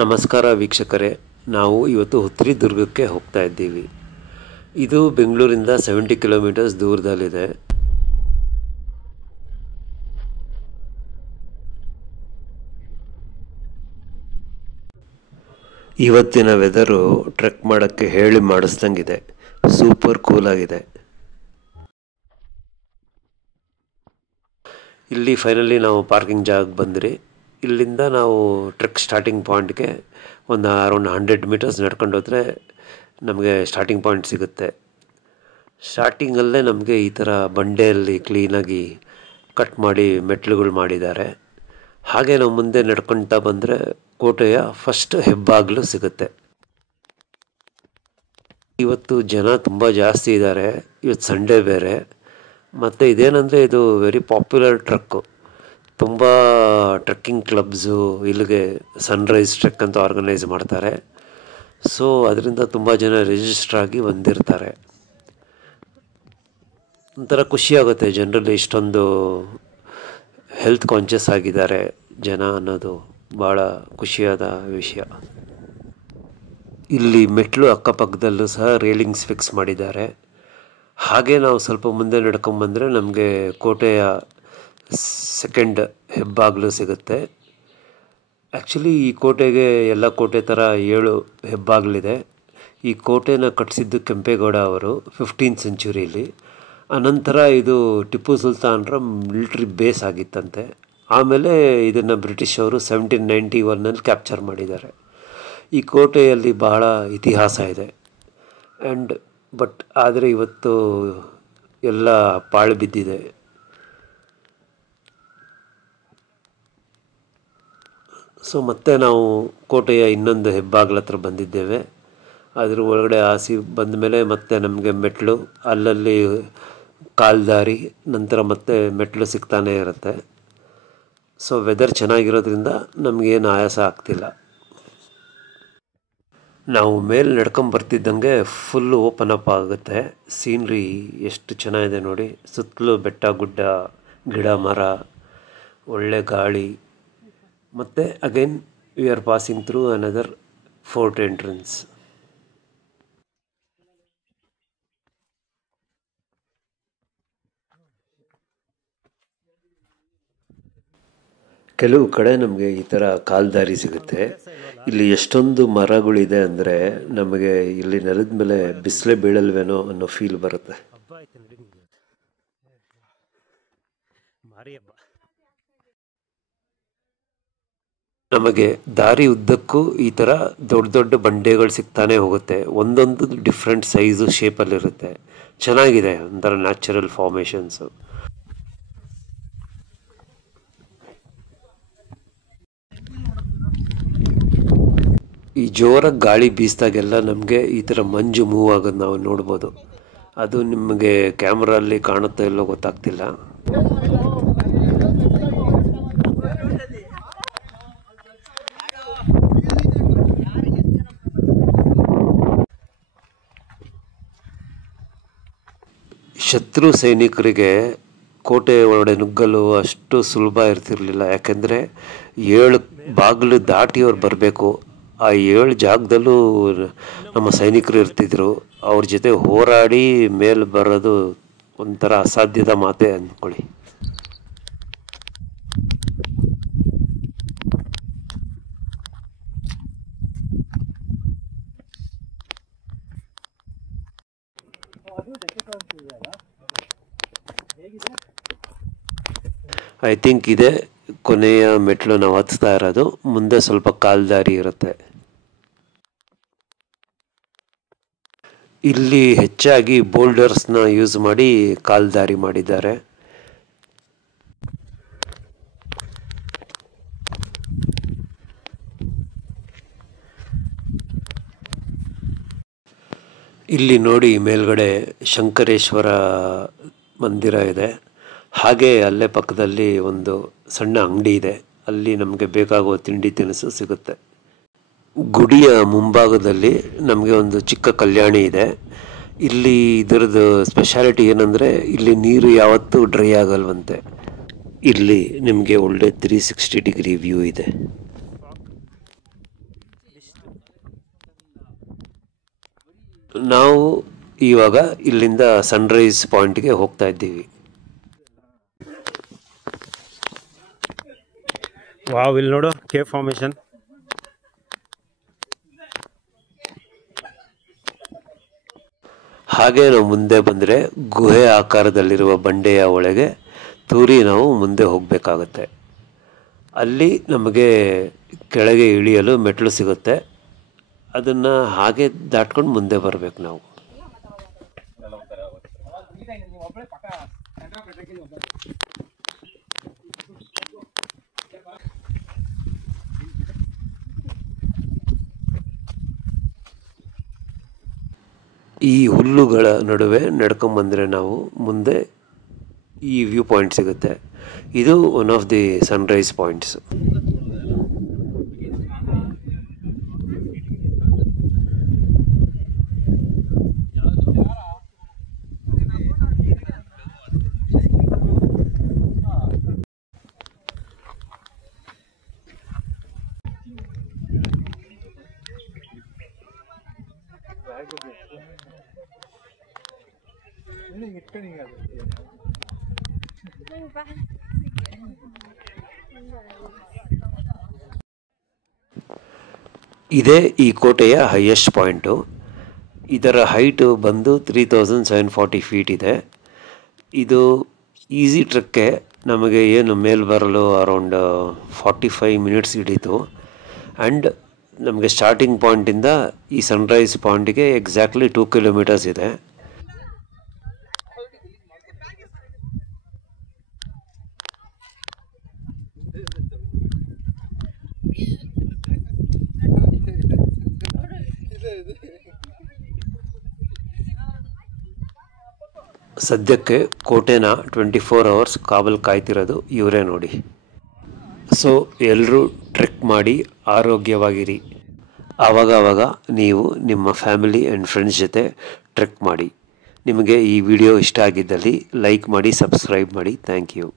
ನಮಸ್ಕಾರ ವೀಕ್ಷಕರೇ, ನಾವು ಇವತ್ತು ಹುತ್ರಿ ದುರ್ಗಕ್ಕೆ ಹೋಗ್ತಾ ಇದ್ದೀವಿ. ಇದು ಬೆಂಗಳೂರಿಂದ 70 ಕಿಲೋಮೀಟರ್ಸ್ ದೂರದಲ್ಲಿದೆ. ಇವತ್ತಿನ ವೆದರು ಟ್ರೆಕ್ ಮಾಡೋಕ್ಕೆ ಹೇಳಿ ಮಾಡಿಸ್ದಂಗಿದೆ. ಸೂಪರ್ ಕೂಲ್ ಆಗಿದೆ. ಇಲ್ಲಿ ಫೈನಲಿ ನಾವು ಪಾರ್ಕಿಂಗ್ ಜಾಗಕ್ಕೆ ಬಂದ್ರಿ. ಇಲ್ಲಿಂದ ನಾವು ಟ್ರೆಕ್ ಸ್ಟಾರ್ಟಿಂಗ್ ಪಾಯಿಂಟ್ಗೆ ಒಂದು ಅರೌಂಡ್ 100 ಮೀಟರ್ಸ್ ನಡ್ಕೊಂಡು ಹೋದರೆ ನಮಗೆ ಸ್ಟಾರ್ಟಿಂಗ್ ಪಾಯಿಂಟ್ ಸಿಗುತ್ತೆ. ಸ್ಟಾರ್ಟಿಂಗಲ್ಲೇ ನಮಗೆ ಈ ಥರ ಬಂಡೆಯಲ್ಲಿ ಕ್ಲೀನಾಗಿ ಕಟ್ ಮಾಡಿ ಮೆಟ್ಲುಗಳು ಮಾಡಿದ್ದಾರೆ. ಹಾಗೆ ನಾವು ಮುಂದೆ ನಡ್ಕೊಳ್ತಾ ಬಂದರೆ ಕೋಟೆಯ ಫಸ್ಟ್ ಹೆಬ್ಬಾಗಿಲು ಸಿಗುತ್ತೆ. ಇವತ್ತು ಜನ ತುಂಬ ಜಾಸ್ತಿ ಇದ್ದಾರೆ. ಇವತ್ತು ಸಂಡೇ ಬೇರೆ. ಮತ್ತು ಇದೇನೆಂದರೆ ಇದು ವೆರಿ ಪಾಪ್ಯುಲರ್ ಟ್ರಕ್ಕು. ತುಂಬ ಟ್ರೆಕ್ಕಿಂಗ್ ಕ್ಲಬ್ಸು ಇಲ್ಲಿಗೆ ಸನ್ರೈಸ್ ಟ್ರೆಕ್ ಅಂತ ಆರ್ಗನೈಸ್ ಮಾಡ್ತಾರೆ. ಸೊ ಅದರಿಂದ ತುಂಬ ಜನ ರಿಜಿಸ್ಟರ್ ಆಗಿ ಬಂದಿರ್ತಾರೆ. ಒಂಥರ ಖುಷಿಯಾಗುತ್ತೆ. ಜನರಲ್ಲಿ ಇಷ್ಟೊಂದು ಹೆಲ್ತ್ ಕಾನ್ಷಿಯಸ್ ಆಗಿದ್ದಾರೆ ಜನ ಅನ್ನೋದು ಭಾಳ ಖುಷಿಯಾದ ವಿಷಯ. ಇಲ್ಲಿ ಮೆಟ್ಲು ಅಕ್ಕಪಕ್ಕದಲ್ಲೂ ಸಹ ರೇಲಿಂಗ್ಸ್ ಫಿಕ್ಸ್ ಮಾಡಿದ್ದಾರೆ. ಹಾಗೆ ನಾವು ಸ್ವಲ್ಪ ಮುಂದೆ ನಡ್ಕೊಂಬಂದರೆ ನಮಗೆ ಕೋಟೆಯ ಸೆಕೆಂಡ್ ಹೆಬ್ಬಾಗಿಲು ಸಿಗುತ್ತೆ. ಆ್ಯಕ್ಚುಲಿ ಈ ಕೋಟೆಗೆ ಎಲ್ಲ ಕೋಟೆ ಥರ 7 ಹೆಬ್ಬಾಗಿಲಿದೆ. ಈ ಕೋಟೆನ ಕಟ್ಟಿಸಿದ್ದು ಕೆಂಪೇಗೌಡ ಅವರು 15th ಸೆಂಚುರಿಯಲ್ಲಿ. ಅನಂತರ ಇದು ಟಿಪ್ಪು ಸುಲ್ತಾನ್ರ ಮಿಲಿಟ್ರಿ ಬೇಸ್ ಆಗಿತ್ತಂತೆ. ಆಮೇಲೆ ಇದನ್ನು ಬ್ರಿಟಿಷ್ ಅವರು 1791ನಲ್ಲಿ ಕ್ಯಾಪ್ಚರ್ ಮಾಡಿದ್ದಾರೆ. ಈ ಕೋಟೆಯಲ್ಲಿ ಬಹಳ ಇತಿಹಾಸ ಇದೆ. ಆದರೆ ಇವತ್ತು ಎಲ್ಲ ಪಾಳು ಬಿದ್ದಿದೆ. ಸೊ ಮತ್ತೆ ನಾವು ಕೋಟೆಯ ಇನ್ನೊಂದು ಹೆಬ್ಬಾಗಿಲ ಹತ್ರ ಬಂದಿದ್ದೇವೆ. ಅದ್ರ ಒಳಗಡೆ ಹಾಸಿ ಬಂದ ಮೇಲೆ ಮತ್ತೆ ನಮಗೆ ಮೆಟ್ಲು, ಅಲ್ಲಲ್ಲಿ ಕಾಲ್ದಾರಿ, ನಂತರ ಮತ್ತೆ ಮೆಟ್ಲು ಸಿಗ್ತಾನೇ ಇರುತ್ತೆ. ಸೊ ವೆದರ್ ಚೆನ್ನಾಗಿರೋದ್ರಿಂದ ನಮಗೇನು ಆಯಾಸ ಆಗ್ತಿಲ್ಲ. ನಾವು ಮೇಲೆ ನಡ್ಕೊಂಬರ್ತಿದ್ದಂಗೆ ಫುಲ್ಲು ಓಪನ್ ಅಪ್ ಆಗುತ್ತೆ. ಸೀನ್ರಿ ಎಷ್ಟು ಚೆನ್ನಾಗಿದೆ ನೋಡಿ. ಸುತ್ತಲೂ ಬೆಟ್ಟ ಗುಡ್ಡ, ಗಿಡ ಮರ, ಒಳ್ಳೆ ಗಾಳಿ. ಮತ್ತು again we are passing through another fort entrance. ಕೆಲವು ಕಡೆ ನಮಗೆ ಈ ಥರ ಕಾಲ್ದಾರಿ ಸಿಗುತ್ತೆ. ಇಲ್ಲಿ ಎಷ್ಟೊಂದು ಮರಗಳಿದೆ ಅಂದರೆ ನಮಗೆ ಇಲ್ಲಿ ನೆಲದ ಮೇಲೆ ಬಿಸಿಲೇ ಬೀಳಲ್ವೇನೋ ಅನ್ನೋ ಫೀಲ್ ಬರುತ್ತೆ. ನಮಗೆ ದಾರಿ ಉದ್ದಕ್ಕೂ ಈ ಥರ ದೊಡ್ಡ ದೊಡ್ಡ ಬಂಡೆಗಳು ಸಿಗ್ತಾನೆ ಹೋಗುತ್ತೆ. ಒಂದೊಂದು ಡಿಫ್ರೆಂಟ್ ಸೈಜು ಶೇಪಲ್ಲಿರುತ್ತೆ. ಚೆನ್ನಾಗಿದೆ, ಒಂಥರ ನ್ಯಾಚುರಲ್ ಫಾರ್ಮೇಷನ್ಸು. ಈ ಜೋರಾಗಿ ಗಾಳಿ ಬೀಸಿದಾಗೆಲ್ಲ ನಮಗೆ ಈ ಥರ ಮಂಜು ಮೂವ್ ಆಗೋದು ನಾವು ನೋಡ್ಬೋದು. ಅದು ನಿಮಗೆ ಕ್ಯಾಮ್ರಲ್ಲಿ ಕಾಣುತ್ತೋ ಇಲ್ಲೋ ಗೊತ್ತಾಗ್ತಿಲ್ಲ. ಶತ್ರು ಸೈನಿಕರಿಗೆ ಕೋಟೆ ಒಳಗಡೆ ನುಗ್ಗಲು ಅಷ್ಟು ಸುಲಭ ಇರ್ತಿರ್ಲಿಲ್ಲ. ಯಾಕೆಂದರೆ 7 ಬಾಗಿಲು ದಾಟಿ ಅವ್ರು ಬರಬೇಕು. ಆ 7 ಜಾಗದಲ್ಲೂ ನಮ್ಮ ಸೈನಿಕರು ಇರ್ತಿದ್ರು. ಅವ್ರ ಜೊತೆ ಹೋರಾಡಿ ಮೇಲೆ ಬರೋದು ಒಂಥರ ಅಸಾಧ್ಯದ ಮಾತೆ ಅಂದ್ಕೊಳ್ಳಿ. ಐ ಥಿಂಕ್ ಇದೇ ಕೊನೆಯ ಮೆಟ್ಲು ನಾವು ಹತ್ತಾ ಇರೋದು. ಮುಂದೆ ಸ್ವಲ್ಪ ಕಾಲ್ದಾರಿ ಇರುತ್ತೆ. ಇಲ್ಲಿ ಹೆಚ್ಚಾಗಿ ಬೋಲ್ಡರ್ಸ್ನ ಯೂಸ್ ಮಾಡಿ ಕಾಲ್ದಾರಿ ಮಾಡಿದ್ದಾರೆ. ಇಲ್ಲಿ ನೋಡಿ ಮೇಲ್ಗಡೆ ಶಂಕರೇಶ್ವರ ಮಂದಿರ ಇದೆ. ಹಾಗೆ ಅಲ್ಲೇ ಪಕ್ಕದಲ್ಲಿ ಒಂದು ಸಣ್ಣ ಅಂಗಡಿ ಇದೆ. ಅಲ್ಲಿ ನಮಗೆ ಬೇಕಾಗುವ ತಿಂಡಿ ತಿನಿಸು ಸಿಗುತ್ತೆ. ಗುಡಿಯ ಮುಂಭಾಗದಲ್ಲಿ ನಮಗೆ ಒಂದು ಚಿಕ್ಕ ಕಲ್ಯಾಣಿ ಇದೆ. ಇಲ್ಲಿ ಇದರದ್ದು ಸ್ಪೆಷಾಲಿಟಿ ಏನಂದರೆ ಇಲ್ಲಿ ನೀರು ಯಾವತ್ತೂ ಡ್ರೈ ಆಗಲ್ವಂತೆ. ಇಲ್ಲಿ ನಿಮಗೆ ಒಳ್ಳೆ 360 ಡಿಗ್ರಿ ವ್ಯೂ ಇದೆ. ನಾವು ಇವಾಗ ಇಲ್ಲಿಂದ ಸನ್ರೈಸ್ ಪಾಯಿಂಟ್ಗೆ ಹೋಗ್ತಾ ಇದ್ದೀವಿ. ವಾವ್, ಇಲ್ಲಿ ನೋಡು ಕೇವ್ ಫಾರ್ಮೇಶನ್. ಹಾಗೆ ನಾವು ಮುಂದೆ ಬಂದರೆ ಗುಹೆ ಆಕಾರದಲ್ಲಿರುವ ಬಂಡೆಯ ಒಳಗೆ ತೂರಿ ನಾವು ಮುಂದೆ ಹೋಗಬೇಕಾಗತ್ತೆ. ಅಲ್ಲಿ ನಮಗೆ ಕೆಳಗೆ ಇಳಿಯಲು ಮೆಟ್ಲು ಸಿಗುತ್ತೆ. ಅದನ್ನು ಹಾಗೆ ದಾಟ್ಕೊಂಡು ಮುಂದೆ ಬರಬೇಕು ನಾವು. ಈ ಹುಲ್ಲುಗಳ ನಡುವೆ ನಡ್ಕೊಂಬಂದರೆ ನಾವು ಮುಂದೆ ಈ ವ್ಯೂ ಪಾಯಿಂಟ್ ಸಿಗುತ್ತೆ. ಇದು one of the Sunrise points. ಇದೇ ಈ ಕೋಟೆಯ ಹೈಯೆಸ್ಟ್ ಪಾಯಿಂಟು. ಇದರ ಹೈಟು ಬಂದು 3740 ಫೀಟ್ ಇದೆ. ಇದು ಈಸಿ ಟ್ರೆಕ್ಕೆ. ನಮಗೆ ಏನು ಮೇಲೆ ಬರಲು ಅರೌಂಡ್ 45 ಮಿನಿಟ್ಸ್ ಹಿಡಿತು. ಆ್ಯಂಡ್ ನಮಗೆ ಸ್ಟಾರ್ಟಿಂಗ್ ಪಾಯಿಂಟಿಂದ ಈ ಸನ್ರೈಸ್ ಪಾಯಿಂಟಿಗೆ ಎಕ್ಸಾಕ್ಟ್ಲಿ 2 ಕಿಲೋಮೀಟರ್ಸ್ ಇದೆ. ಸದ್ಯಕ್ಕೆ ಕೋಟೆನ 24 ಅವರ್ಸ್ ಕಾವಲು ಕಾಯ್ತಿರೋದು ಇವರೇ ನೋಡಿ. ಸೊ ಎಲ್ಲರೂ ಟ್ರೆಕ್ ಮಾಡಿ ಆರೋಗ್ಯವಾಗಿರಿ. ಆವಾಗವಾಗ ನೀವು ನಿಮ್ಮ ಫ್ಯಾಮಿಲಿ ಆ್ಯಂಡ್ ಫ್ರೆಂಡ್ಸ್ ಜೊತೆ ಟ್ರೆಕ್ ಮಾಡಿ. ನಿಮಗೆ ಈ ವಿಡಿಯೋ ಇಷ್ಟ ಆಗಿದ್ದಲ್ಲಿ ಲೈಕ್ ಮಾಡಿ, ಸಬ್ಸ್ಕ್ರೈಬ್ ಮಾಡಿ. Thank you.